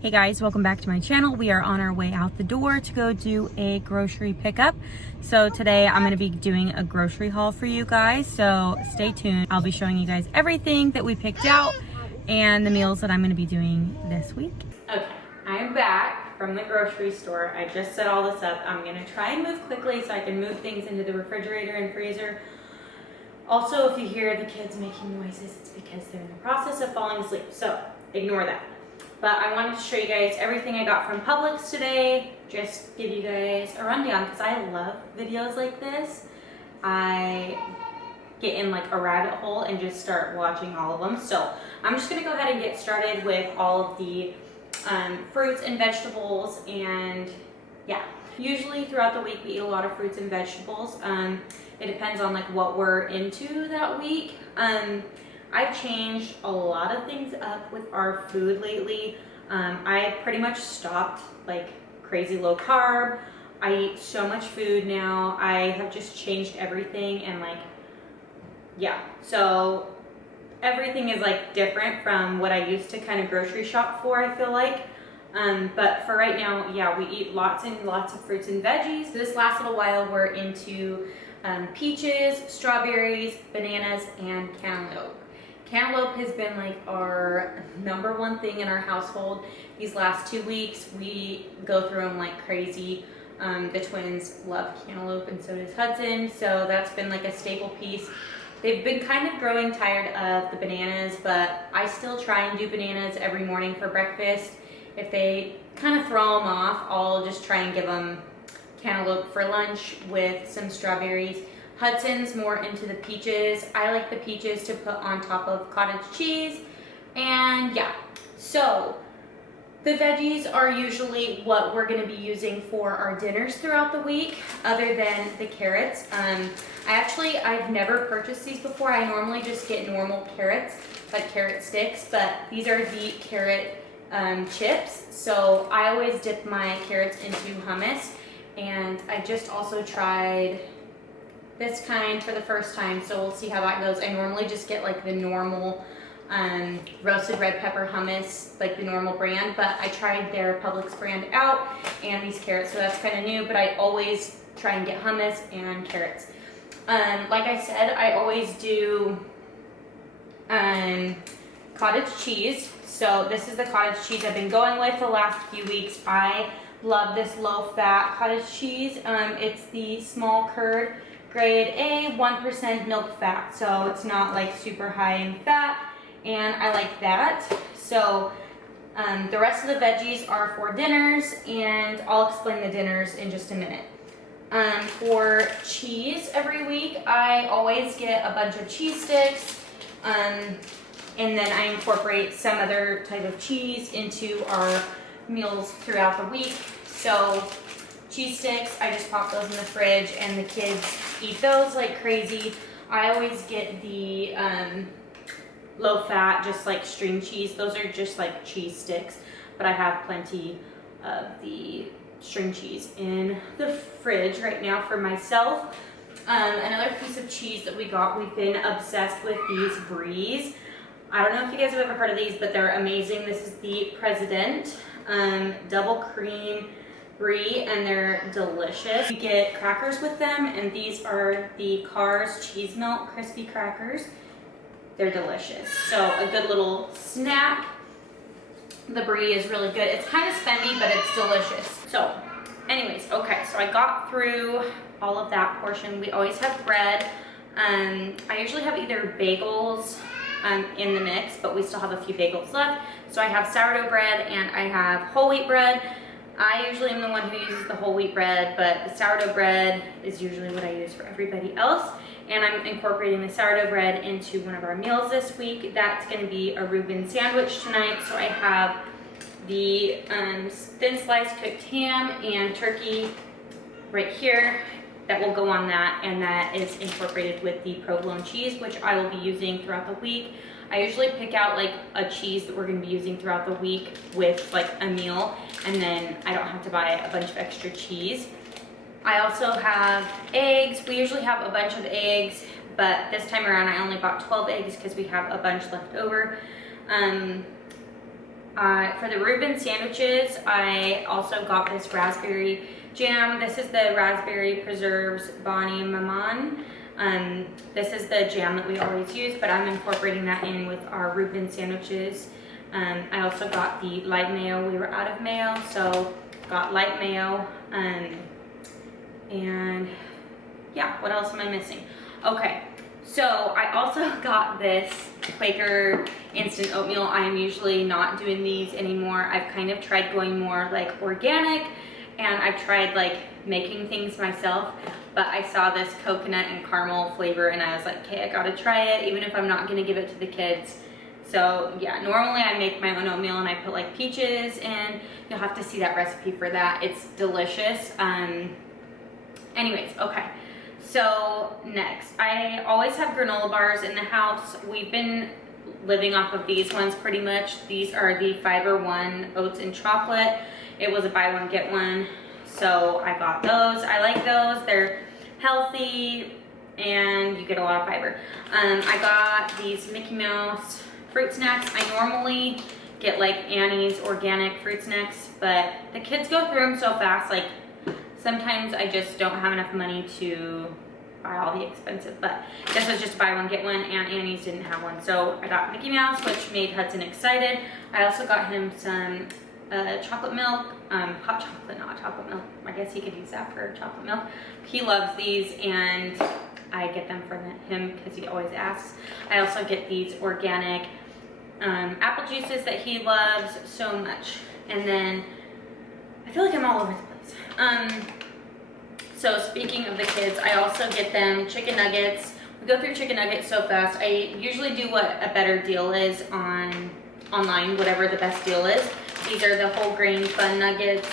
Hey guys, welcome back to my channel. We are on our way out the door to go do a grocery pickup. So today I'm going to be doing a grocery haul for you guys, so stay tuned. I'll be showing you guys everything that we picked out and the meals that I'm going to be doing this week. Okay, I'm back from the grocery store. I just set all this up. I'm going to try and move quickly so I can move things into the refrigerator and freezer. Also, if you hear the kids making noises, it's because they're in the process of falling asleep, so ignore that. But I wanted to show you guys everything I got from Publix today. Just give you guys a rundown because I love videos like this. I get in like a rabbit hole and just start watching all of them. So I'm just gonna go ahead and get started with all of the fruits and vegetables. And yeah, usually throughout the week we eat a lot of fruits and vegetables. It depends on like what we're into that week. I've changed a lot of things up with our food lately. I pretty much stopped like crazy low carb. I eat so much food now. I have just changed everything and like, yeah. So everything is like different from what I used to kind of grocery shop for, I feel like. But for right now, yeah, we eat lots and lots of fruits and veggies. This last little while we're into peaches, strawberries, bananas, and cantaloupe. Cantaloupe has been like our #1 thing in our household. These last 2 weeks, we go through them like crazy. The twins love cantaloupe and so does Hudson. So that's been like a staple piece. They've been kind of growing tired of the bananas, but I still try and do bananas every morning for breakfast. If they kind of throw them off, I'll just try and give them cantaloupe for lunch with some strawberries. Hudson's more into the peaches. I like the peaches to put on top of cottage cheese. And yeah, so the veggies are usually what we're gonna be using for our dinners throughout the week, other than the carrots. I've never purchased these before. I normally just get normal carrots, like carrot sticks, but these are the carrot chips. So I always dip my carrots into hummus. And I just also tried this kind for the first time, so we'll see how that goes. I normally just get like the normal roasted red pepper hummus, like the normal brand, but I tried their Publix brand out and these carrots, so that's kind of new, but I always try and get hummus and carrots. Like I said, I always do cottage cheese. So this is the cottage cheese I've been going with the last few weeks. I love this low-fat cottage cheese. It's the small curd, grade A, 1% milk fat, so it's not like super high in fat, and I like that. So the rest of the veggies are for dinners, and I'll explain the dinners in just a minute. For cheese every week, I always get a bunch of cheese sticks, and then I incorporate some other type of cheese into our meals throughout the week. So cheese sticks, I just pop those in the fridge and the kids eat those like crazy. I always get the low fat, just like string cheese. Those are just like cheese sticks, but I have plenty of the string cheese in the fridge right now for myself. Another piece of cheese that we got, we've been obsessed with these Bries. I don't know if you guys have ever heard of these, but they're amazing. This is the President double cream Brie, and they're delicious. You get crackers with them, and these are the Cars cheese melt crispy crackers. They're delicious. So a good little snack. The Brie is really good. It's kind of spendy, but it's delicious. So anyways, okay, so I got through all of that portion. We always have bread. I usually have either bagels in the mix, but we still have a few bagels left. So I have sourdough bread and I have whole wheat bread. I usually am the one who uses the whole wheat bread, but the sourdough bread is usually what I use for everybody else. And I'm incorporating the sourdough bread into one of our meals this week. That's going to be a Reuben sandwich tonight. So I have the thin sliced cooked ham and turkey right here that will go on that, and that is incorporated with the provolone cheese, which I will be using throughout the week. I usually pick out like a cheese that we're going to be using throughout the week with like a meal, and then I don't have to buy a bunch of extra cheese. I also have eggs. We usually have a bunch of eggs, but this time around I only bought 12 eggs because we have a bunch left over. For the Reuben sandwiches, I also got this raspberry jam. This is the raspberry preserves Bonnie Maman. This is the jam that we always use, but I'm incorporating that in with our Reuben sandwiches. I also got the light mayo. We were out of mayo, so got light mayo. And yeah, what else am I missing? Okay, so I also got this Quaker instant oatmeal. I am usually not doing these anymore. I've kind of tried going more like organic, and I've tried like making things myself, but I saw this coconut and caramel flavor and I was like, okay, I gotta try it, even if I'm not gonna give it to the kids. So yeah, normally I make my own oatmeal and I put like peaches in. You'll have to see that recipe for that. It's delicious. Anyways, okay. So next, I always have granola bars in the house. We've been living off of these ones pretty much. These are the Fiber One oats and chocolate. It was a buy one get one, so I got those. I like those. They're healthy and you get a lot of fiber. I got these Mickey Mouse fruit snacks. I normally get like Annie's organic fruit snacks, but the kids go through them so fast. Like sometimes I just don't have enough money to buy all the expensive, but this was just buy one get one, and Annie's didn't have one, so I got Mickey Mouse, which made Hudson excited. I also got him some chocolate milk, hot chocolate, not chocolate milk. I guess he could use that for chocolate milk. He loves these, and I get them for him because he always asks. I also get these organic apple juices that he loves so much. And then I feel like I'm all over the place. So speaking of the kids, I also get them chicken nuggets. We go through chicken nuggets so fast. I usually do what a better deal is online, whatever the best deal is. These are the whole grain fun nuggets.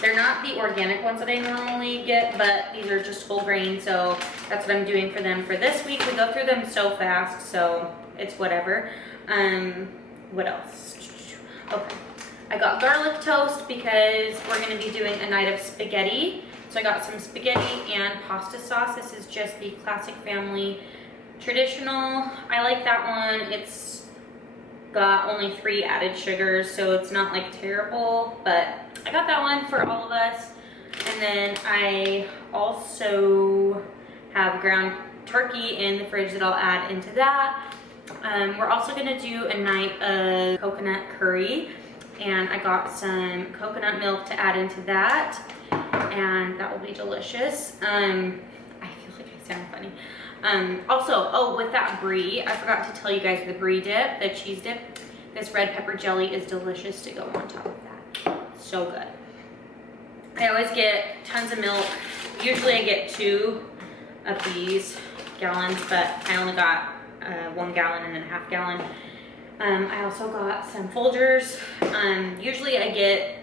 They're not the organic ones that I normally get, but these are just whole grain, so that's what I'm doing for them for this week. We go through them so fast, so it's whatever. What else? Okay. I got garlic toast because we're gonna be doing a night of spaghetti. So I got some spaghetti and pasta sauce. This is just the Classic Family Traditional. I like that one. It's got only 3 added sugars, so it's not like terrible, but I got that one for all of us. And then I also have ground turkey in the fridge that I'll add into that. We're also gonna do a night of coconut curry, and I got some coconut milk to add into that, and that will be delicious. I feel like I sound funny. Also, oh, with that brie, I forgot to tell you guys the brie dip, the cheese dip. This red pepper jelly is delicious to go on top of that. So good. I always get tons of milk. Usually I get 2 of these gallons, but I only got 1 gallon and then a half gallon. I also got some Folgers. Usually I get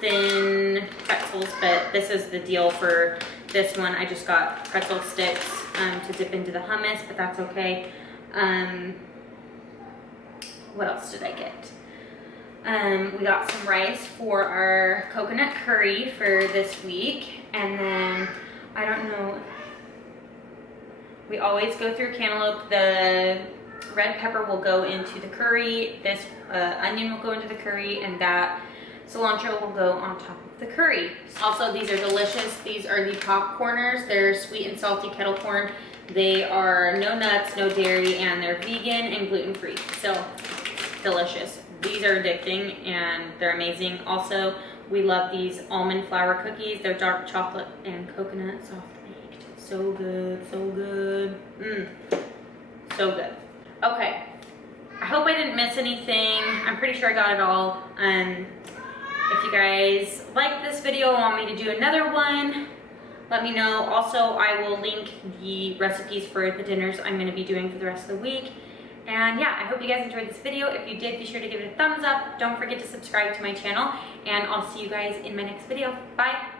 thin pretzels, but this is the deal for this one. I just got pretzel sticks to dip into the hummus, but that's okay. What else did I get? We got some rice for our coconut curry for this week, and then I don't know, we always go through cantaloupe. The red pepper will go into the curry, this onion will go into the curry, and that cilantro will go on top of the curry. Also, these are delicious. These are the popcorners. They're sweet and salty kettle corn. They are no nuts, no dairy, and they're vegan and gluten-free. So delicious. These are addicting and they're amazing. Also, we love these almond flour cookies. They're dark chocolate and coconut soft baked. So good, so good. So good. Okay, I hope I didn't miss anything. I'm pretty sure I got it all. If you guys like this video and want me to do another one, let me know. Also, I will link the recipes for the dinners I'm going to be doing for the rest of the week. And yeah, I hope you guys enjoyed this video. If you did, be sure to give it a thumbs up. Don't forget to subscribe to my channel, and I'll see you guys in my next video. Bye.